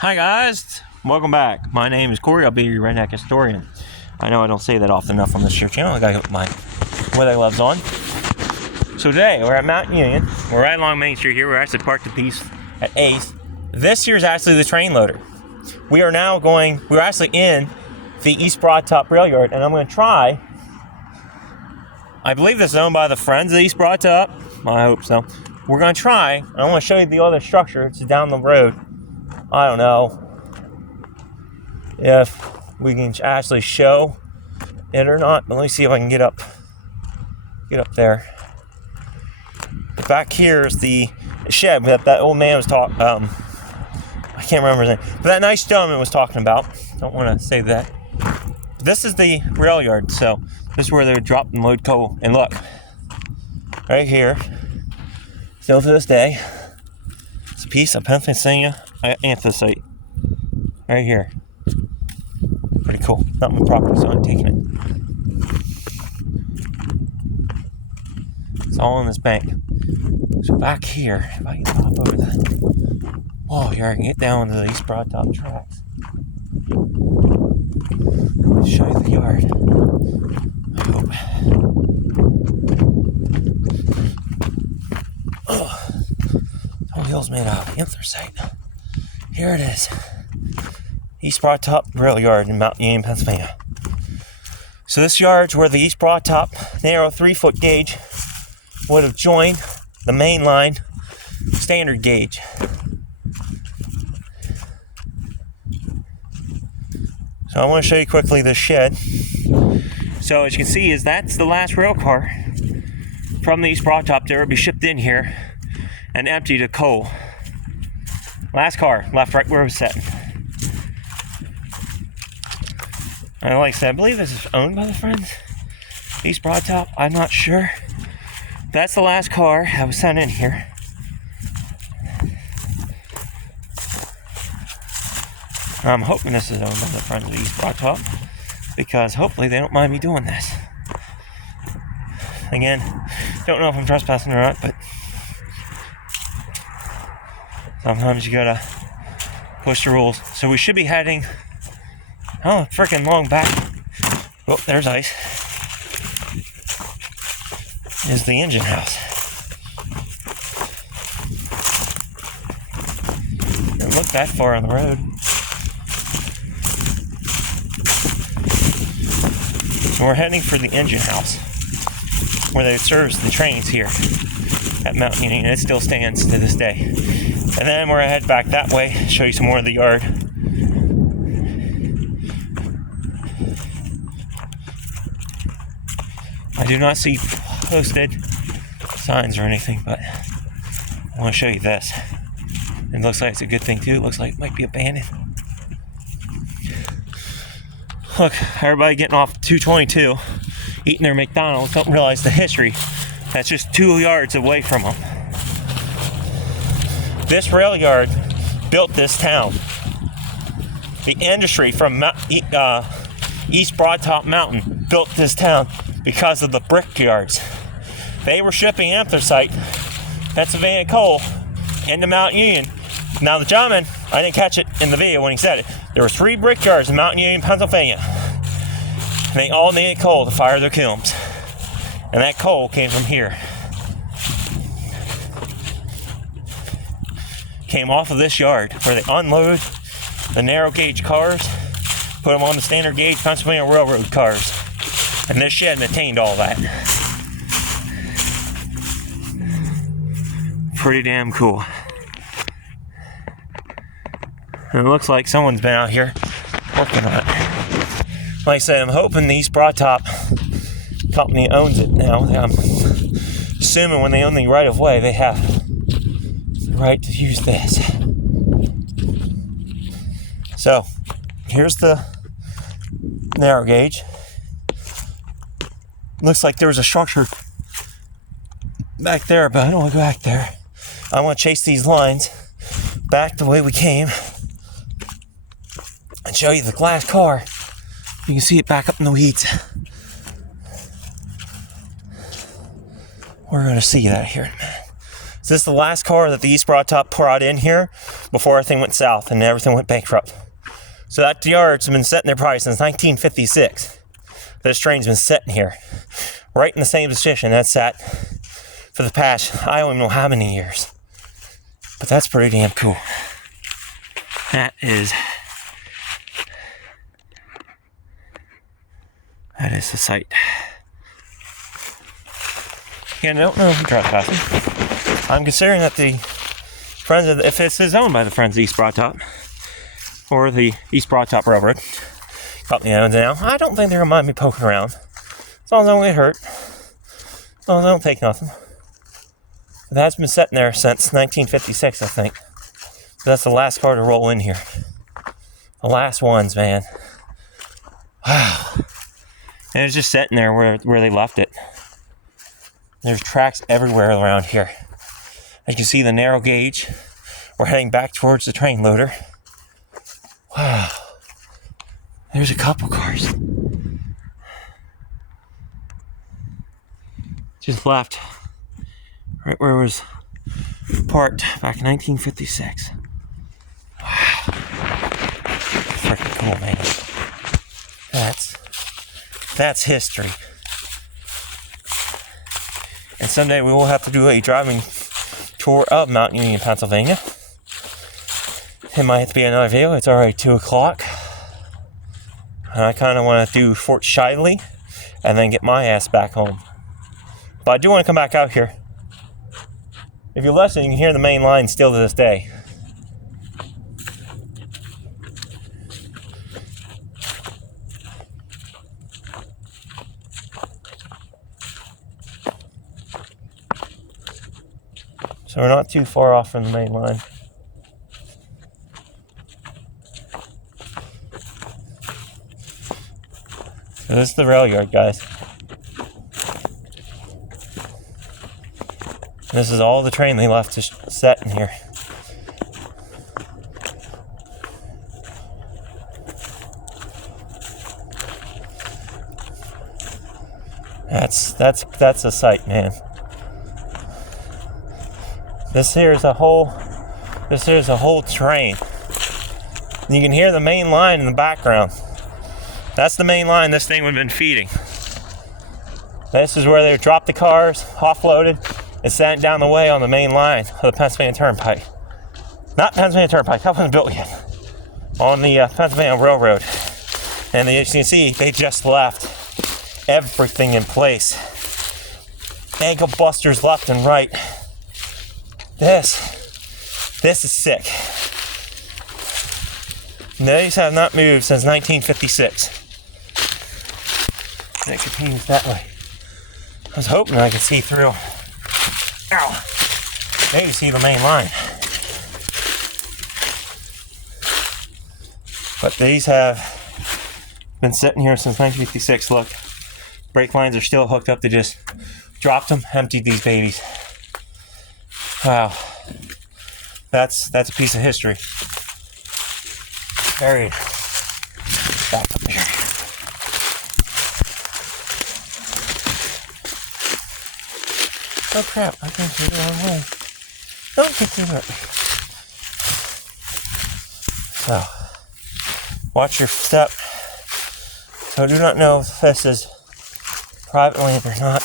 Hi guys, welcome back. My name is Corey. I'll be your redneck historian. I know I don't say that often enough on this show channel. I gotta put my weather gloves on. So today we're at Mount Union. We're right along Main Street here. We're actually parked a piece at Ace. This here is actually the train loader. We're actually in the East Broad Top Rail Yard, and I'm going to try. I believe this is owned by the Friends of East Broad Top. I hope so. We're going to try, and I want to show you the other structure. It's down the road. I don't know if we can actually show it or not, but let me see if I can get up there. Back here is the shed that old man was talking. I can't remember his name, but that nice gentleman was talking about. Don't want to say that. This is the rail yard, so this is where they would drop and load coal. And look, right here, still to this day, it's a piece of Pennsylvania anthracite. Right here. Pretty cool. Not my property, so I'm taking it. It's all on this bank. So back here, if I can hop over the wall here, I can get down to the East Broad Top tracks. I'll show you the yard. I hope. Oh, the whole hill's made out of anthracite. Here it is. East Broad Top Rail Yard in Mount Union, Pennsylvania. So this yard's where the East Broad Top narrow 3-foot gauge would have joined the main line standard gauge. So I want to show you quickly this shed. So as you can see, that's the last rail car from the East Broad Top that would be shipped in here and emptied of coal. Last car left right where it was sitting. And like I said, I believe this is owned by the Friends. East Broad Top, I'm not sure. That's the last car that was sent in here. I'm hoping this is owned by the Friends of East Broad Top, because hopefully they don't mind me doing this. Again, don't know if I'm trespassing or not, but sometimes you gotta push the rules. So we should be heading, freaking long back. Oh, there's ice. Is the engine house. Don't look that far on the road. So we're heading for the engine house, where they service the trains here at Mount Union, and it still stands to this day. And then we're gonna head back that way, show you some more of the yard. I do not see posted signs or anything, but I want to show you this. It looks like it's a good thing too. It looks like it might be abandoned. Look, everybody getting off 222, eating their McDonald's, don't realize the history. That's just 2 yards away from them. This rail yard built this town. The industry from East Broad Top Mountain built this town because of the brick yards. They were shipping anthracite, Pennsylvania coal, into Mount Union. Now the gentleman, I didn't catch it in the video when he said it, there were 3 brick yards in Mount Union, Pennsylvania. And they all needed coal to fire their kilns. And that coal came from here. Came off of this yard where they unload the narrow gauge cars, put them on the standard gauge Pennsylvania Railroad cars. And this shed maintained all that. Pretty damn cool. And it looks like someone's been out here working on it. Like I said, I'm hoping the East Broad Top company owns it now. I'm assuming when they own the right of way, they have the right to use this. So, here's the narrow gauge. Looks like there was a structure back there, but I don't want to go back there. I want to chase these lines back the way we came and show you the glass car. You can see it back up in the weeds. We're going to see that here in a minute. This is the last car that the East Broad Top brought in here before everything went south and everything went bankrupt. So that yard's been sitting there probably since 1956. This train's been sitting here, right in the same position that's sat for the past, I don't even know how many years. But that's pretty damn cool. That is the site. Yeah, I don't know if I'm trespassing. I'm considering that the Friends of, if this is owned by the Friends of East Broad Top or the East Broad Top Railroad company owns it now, I don't think they're gonna mind me poking around. As long as I don't get hurt. As long as I don't take nothing. It has been sitting there since 1956, I think. So that's the last car to roll in here. The last ones, man. Wow. And it's just sitting there where they left it. There's tracks everywhere around here. As you can see, the narrow gauge. We're heading back towards the train loader. Wow. There's a couple cars. Just left. Right where it was parked back in 1956. Wow. Freaking cool, man. That's history. And someday we will have to do a driving tour of Mount Union, Pennsylvania. It might have to be another video. It's already 2 o'clock. And I kind of want to do Fort Shiley and then get my ass back home. But I do want to come back out here. If you listen, you can hear the main line still to this day. So we're not too far off from the main line. So this is the rail yard, guys. This is all the train they left to set in here. That's a sight, man. This here is a whole train. And you can hear the main line in the background. That's the main line this thing would have been feeding. This is where they would drop the cars, offloaded, and sent it down the way on the main line of the Pennsylvania Turnpike. Not Pennsylvania Turnpike, that wasn't built yet. On the Pennsylvania Railroad. And as you can see, they just left everything in place. Ankle busters left and right. This is sick. These have not moved since 1956. And it continues that way. I was hoping I could see through. Ow! There you see the main line. But these have been sitting here since 1956. Look, brake lines are still hooked up. They just dropped them, emptied these babies. Wow. That's a piece of history. Buried. Back up here. Oh crap, I can't go the wrong way. Don't get too hurt. So, watch your step. So I do not know if this is private land or not,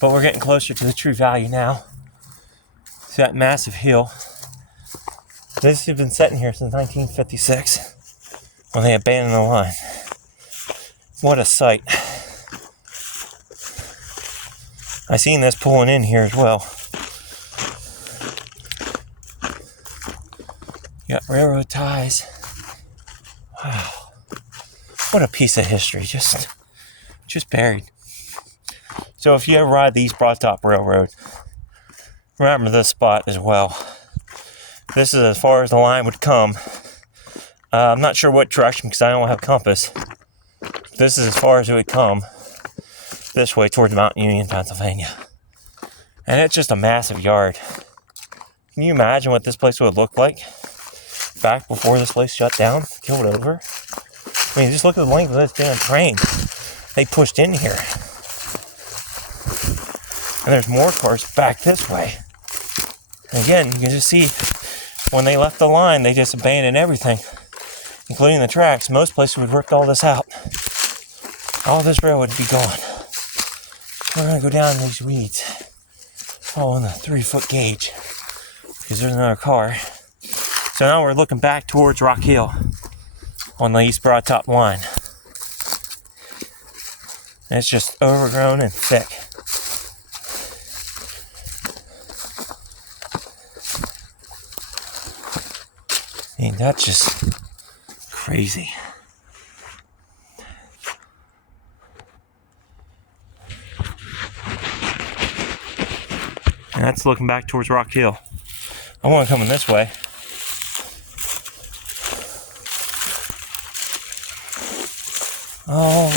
but we're getting closer to the true value now. See that massive hill. This has been sitting here since 1956 when they abandoned the line. What a sight. I seen this pulling in here as well. You got railroad ties. Wow. What a piece of history. Just buried. So if you ever ride the East Broad Top Railroad, remember this spot as well. This is as far as the line would come. I'm not sure what direction because I don't have a compass. This is as far as it would come. This way towards Mount Union, Pennsylvania. And it's just a massive yard. Can you imagine what this place would look like back before this place shut down, killed over? I mean, just look at the length of this damn train they pushed in here. And there's more cars back this way. And again, you can just see when they left the line, they just abandoned everything, including the tracks. Most places would ripped all this out. All this rail would be gone. We're gonna go down these weeds. Oh, on the 3-foot gauge, because there's another car. So now we're looking back towards Rock Hill on the East Broad Top line. And it's just overgrown and thick. I mean, that's just crazy. And that's looking back towards Rock Hill. I want to come in this way. Oh,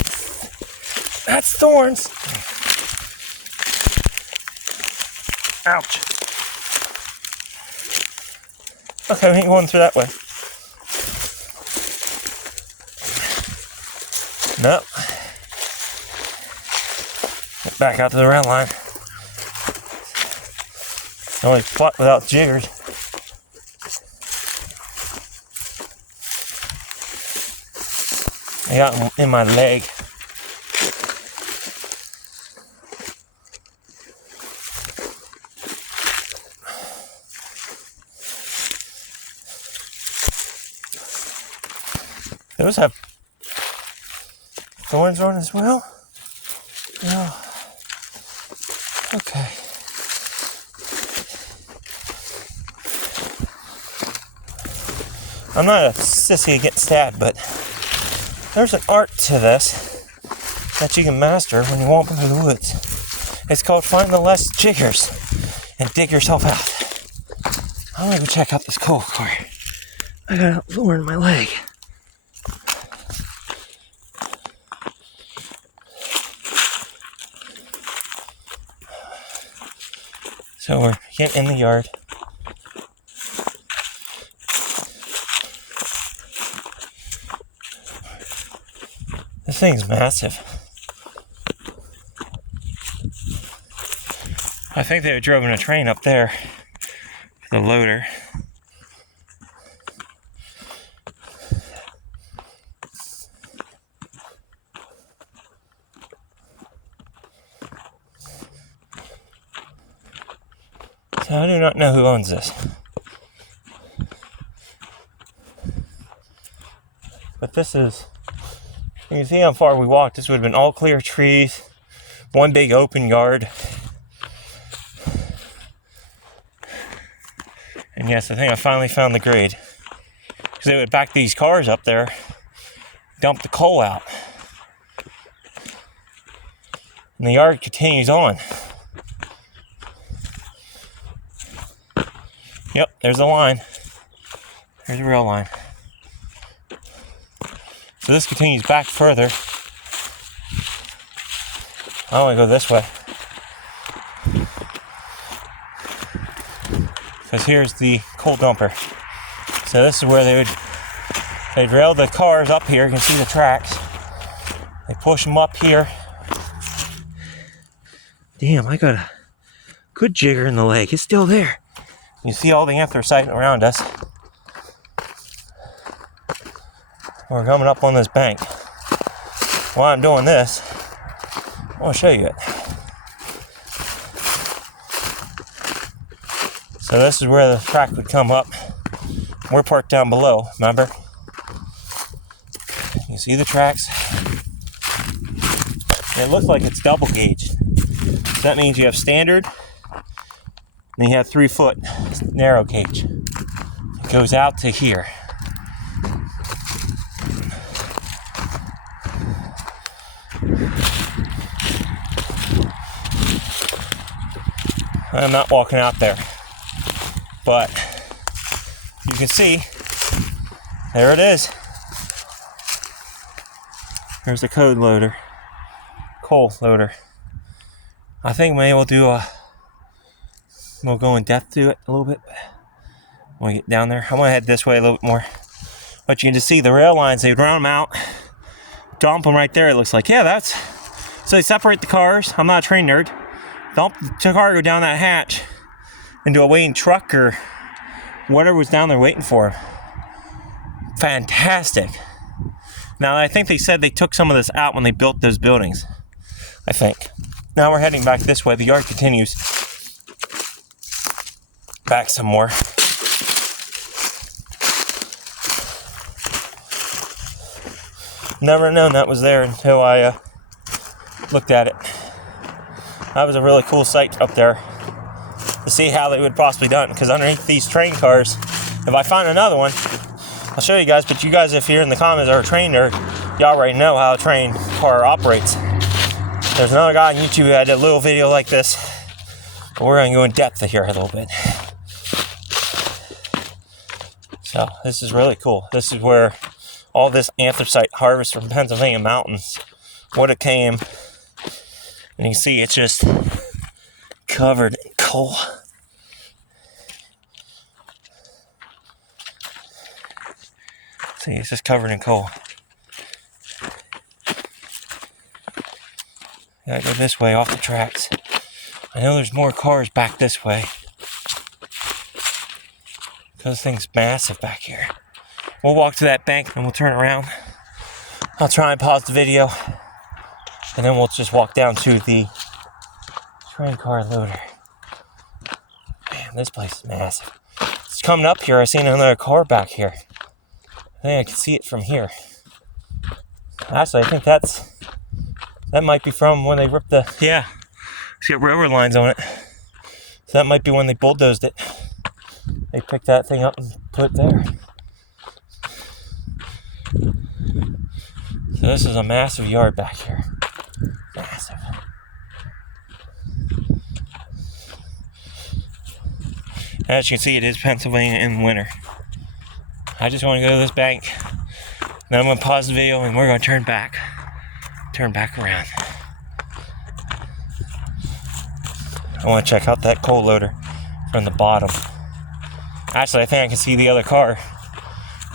that's thorns. Ouch. Okay, we ain't going through that way. Nope. Get back out to the red line. The only spot without jiggers. I got them in my leg. Those have thorns on as well? No. Okay. I'm not a sissy to get stabbed, but there's an art to this that you can master when you walk through the woods. It's called find the less jiggers and dig yourself out. I'm gonna go check out this coal car. I got a thorn in my leg. So we're getting in the yard. This thing's massive. I think they were driving a train up there for the loader. So I do not know who owns this. But this is, you can see how far we walked. This would have been all clear trees, one big open yard. And yes, I think I finally found the grade. Because they would back these cars up there, dump the coal out. And the yard continues on. Yep, there's the line. There's the rail line. So this continues back further. I want to go this way. Because here's the coal dumper. So this is where they'd rail the cars up here. You can see the tracks. They push them up here. Damn, I got a good jigger in the leg. It's still there. You see all the anthracite around us. We're coming up on this bank. While I'm doing this, I want to show you it. So this is where the track would come up. We're parked down below, remember? You see the tracks? It looks like it's double gauged. So that means you have standard, and you have 3-foot narrow gauge. It goes out to here. I'm not walking out there, but you can see, there it is. There's the coal loader. I think maybe we'll go in depth to it a little bit when we get down there. I'm gonna head this way a little bit more, but you can just see the rail lines. They run them out, dump them right there. It looks like, yeah, so they separate the cars. I'm not a train nerd. Dump the car, go down that hatch, into a waiting truck or whatever was down there waiting for him. Fantastic. Now, I think they said they took some of this out when they built those buildings. I think. Now we're heading back this way. The yard continues back some more. Never known that was there until I looked at it. That was a really cool sight up there to see how they would possibly done it. Because underneath these train cars, if I find another one, I'll show you guys. But you guys, if you're in the comments or a train nerd, y'all already know how a train car operates. There's another guy on YouTube who had a little video like this. But we're going to go in depth here a little bit. So this is really cool. This is where all this anthracite harvest from Pennsylvania mountains would have came. And you can see it's just covered in coal. See, it's just covered in coal. Gotta go this way off the tracks. I know there's more cars back this way. This thing's massive back here. We'll walk to that bank and we'll turn around. I'll try and pause the video. And then we'll just walk down to the train car loader. Man, this place is massive. It's coming up here. I seen another car back here. I think I can see it from here. Actually, I think that might be from when they ripped the, yeah, it's got railroad lines on it. So that might be when they bulldozed it. They picked that thing up and put it there. So this is a massive yard back here. Massive. As you can see, it is Pennsylvania in winter. I just want to go to this bank. Then I'm going to pause the video and we're going to turn back around. I want to check out that coal loader from the bottom. Actually, I think I can see the other car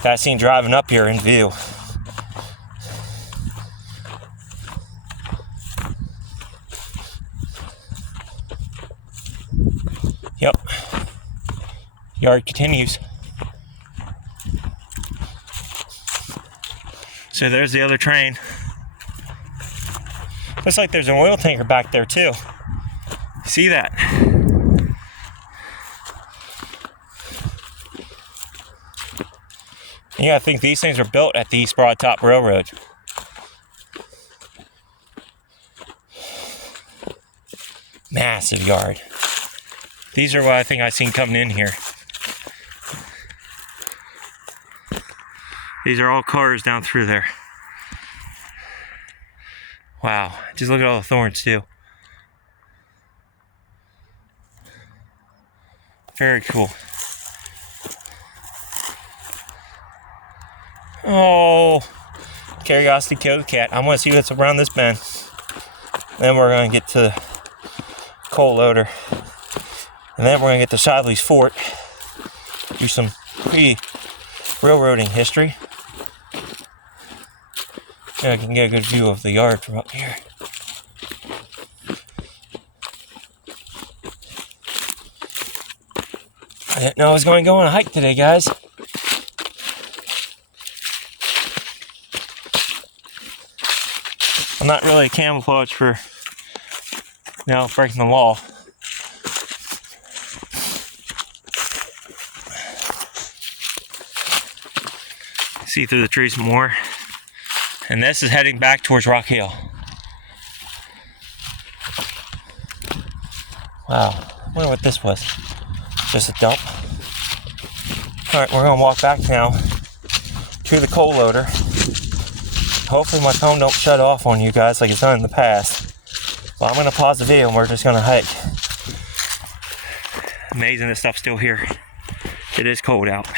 that I seen driving up here in view. Yep. Yard continues. So there's the other train. Looks like there's an oil tanker back there too. See that? You gotta think these things were built at the East Broad Top Railroad. Massive yard. These are what I think I seen coming in here. These are all cars down through there. Wow, just look at all the thorns too. Very cool. Oh, Curiosity killed the cat. I want to see what's around this bend. Then we're going to get to coal loader. And then we're going to get to Shively's Fort. Do some pre-railroading history. Yeah, I can get a good view of the yard from up here. I didn't know I was going to go on a hike today, guys. I'm not really camouflaged for, breaking the law. See through the trees more. And this is heading back towards Rock Hill. Wow, I wonder what this was. Just a dump. Alright, we're gonna walk back now to the coal loader. Hopefully my phone don't shut off on you guys like it's done in the past. But I'm gonna pause the video and we're just gonna hike. Amazing this stuff's still here. It is cold out.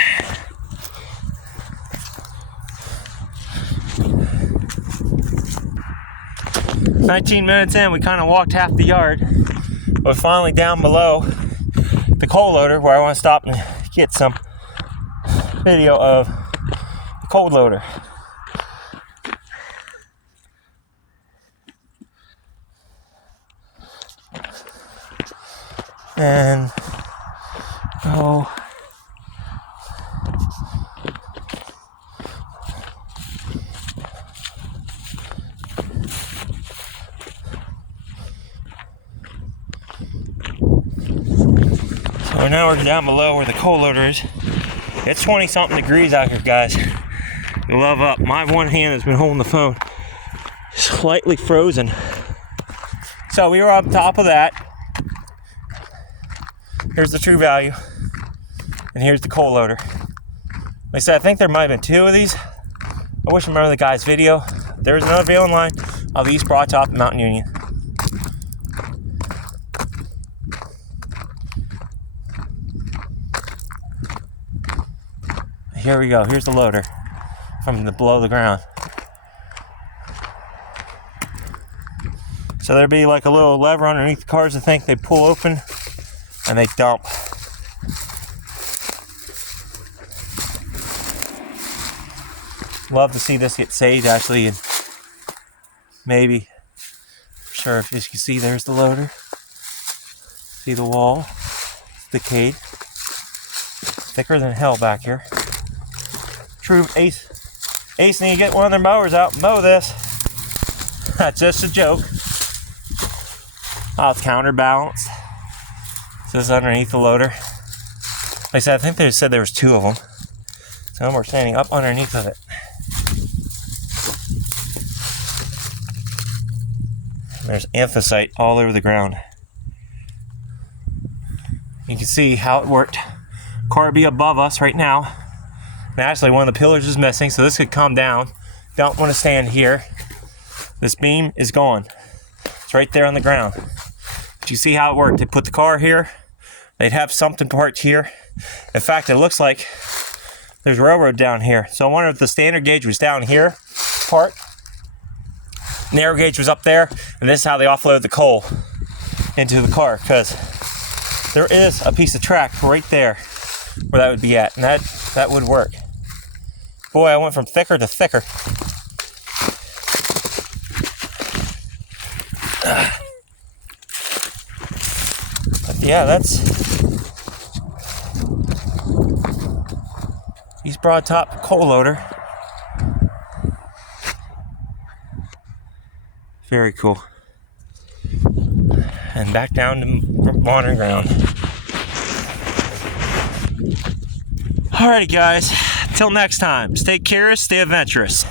"19 minutes in, we kind of walked half the yard. We're finally down below the coal loader where I want to stop and get some video of the coal loader. And Oh. So now we're down below where the coal loader is. It's 20 something degrees out here, guys. You love up. My one hand has been holding the phone. Slightly frozen. So we were up top of that. Here's the true value. And here's the coal loader. Like I said, I think there might have been 2 of these. I wish I remember the guy's video. There's another video online of these brought top in Mountain Union. Here we go. Here's the loader from below the ground. So there'd be like a little lever underneath the cars, I think. They pull open and they dump. Love to see this get saved, actually, and maybe, sure, if you can see, there's the loader. See the wall? It's decayed. Thicker than hell back here. True Ace need to get one of their mowers out and mow this. That's just a joke. Oh, it's counterbalanced. This is underneath the loader. Like I said, I think they said there was 2 of them. So we're standing up underneath of it. There's anthracite all over the ground. You can see how it worked. Car would be above us right now. And actually, one of the pillars is missing, so this could come down. Don't want to stand here. This beam is gone. It's right there on the ground. But you see how it worked. They put the car here. They'd have something parked here. In fact, it looks like there's railroad down here. So I wonder if the standard gauge was down here, parked. Narrow gauge was up there, and this is how they offload the coal into the car, because there is a piece of track right there where that would be at, and that would work. Boy, I went from thicker to thicker. But yeah, that's East Broad Top coal loader. Very cool. And back down to wandering ground. Alrighty, guys. Till next time, stay curious, stay adventurous.